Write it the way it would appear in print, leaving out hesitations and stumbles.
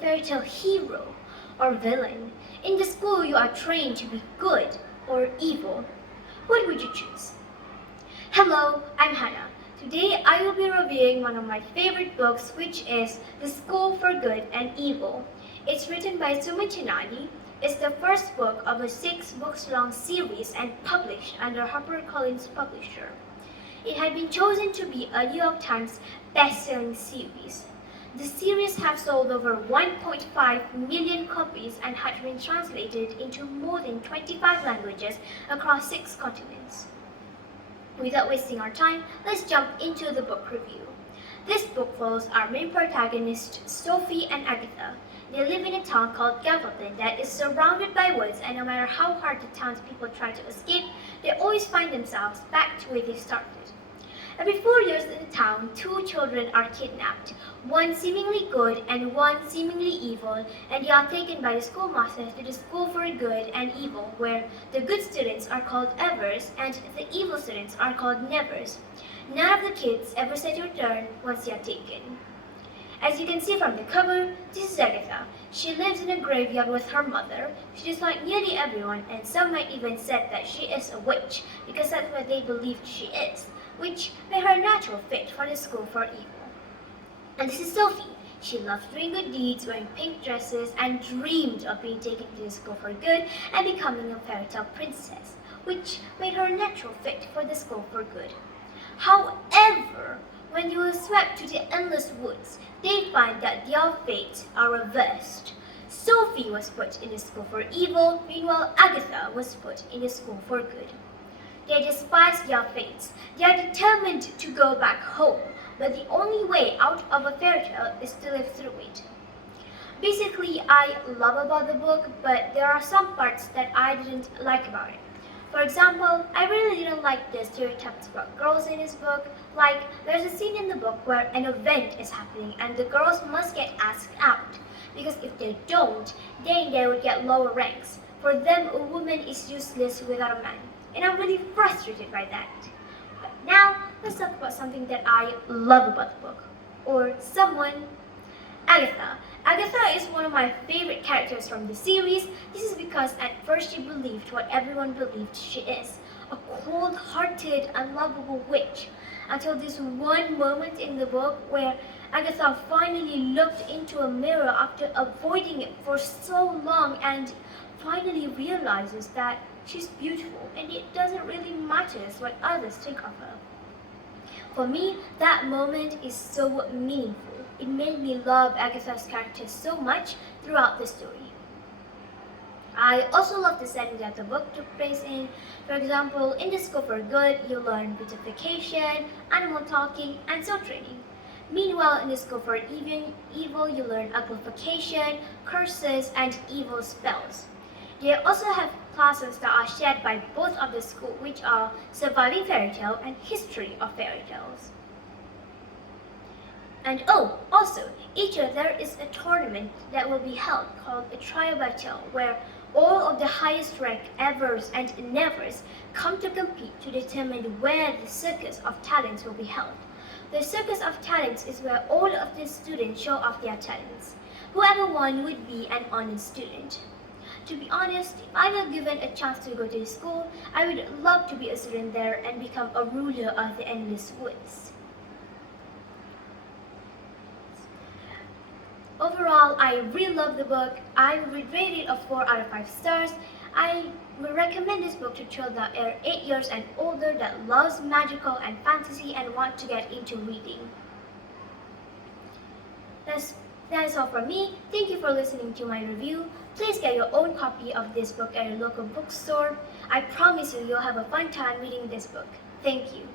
fairy tale hero or villain? In the school, you are trained to be good or evil. What would you choose? Hello, I'm Hanna. Today I will be reviewing one of my favorite books, which is The School for Good and Evil. It's written by Sumitinani. It's the first book of a 6 books long series and published under HarperCollins publisher. It had been chosen to be a New York Times best-selling series. The series has sold over 1.5 million copies and had been translated into more than 25 languages across 6 continents. Without wasting our time, let's jump into the book review. This book follows our main protagonists, Sophie and Agatha. They live in a town called Gavleton that is surrounded by woods, and no matter how hard the townspeople try to escape, they always find themselves back to where they started. Every 4 years in the town, 2 children are kidnapped, one seemingly good and one seemingly evil, and they are taken by the schoolmaster to the School for Good and Evil, where the good students are called Evers and the evil students are called Nevers. None of the kids ever say to return once they are taken. As you can see from the cover, this is Agatha. She lives in a graveyard with her mother. She is like nearly everyone, and some might even say that she is a witch, because that's what they believed she is, which made her a natural fit for the School for Evil. And this is Sophie. She loved doing good deeds, wearing pink dresses, and dreamed of being taken to the School for Good and becoming a fairy tale princess, which made her a natural fit for the School for Good. However, when they were swept to the endless woods, they find that their fates are reversed. Sophie was put in the School for Evil, meanwhile Agatha was put in the School for Good. They despise their fates. They are determined to go back home, but the only way out of a fairy tale is to live through it. Basically, I love about the book, but there are some parts that I didn't like about it. For example, I really didn't like the stereotypes about girls in this book. Like, there's a scene in the book where an event is happening and the girls must get asked out, because if they don't, then they would get lower ranks. For them, a woman is useless without a man. And I'm really frustrated by that. But now, let's talk about something that I love about the book. Or someone. Agatha. Agatha is one of my favorite characters from the series. This is because at first she believed what everyone believed she is. A cold-hearted, unlovable witch. Until this one moment in the book where Agatha finally looked into a mirror after avoiding it for so long and finally realizes that she's beautiful and it doesn't really matter what others think of her. For me, that moment is so meaningful. It made me love Agatha's character so much throughout the story. I also love the setting that the book took place in. For example, in the School for Good, you learn beautification, animal talking, and soul training. Meanwhile, in the School for Evil, you learn uglification, curses, and evil spells. They also have classes that are shared by both of the schools, which are Surviving Fairy Tale and History of Fairy Tales. And also, each year there is a tournament that will be held called a Trial by Tale, where all of the highest rank Evers and Nevers come to compete to determine where the Circus of Talents will be held. The Circus of Talents is where all of the students show off their talents. Whoever won would be an honored student. To be honest, if I were given a chance to go to the school, I would love to be a student there and become a ruler of the endless woods. Overall, I really love the book. I would rate it a 4 out of 5 stars. I would recommend this book to children that are 8 years and older that loves magical and fantasy and want to get into reading. That is all from me. Thank you for listening to my review. Please get your own copy of this book at your local bookstore. I promise you, you'll have a fun time reading this book. Thank you.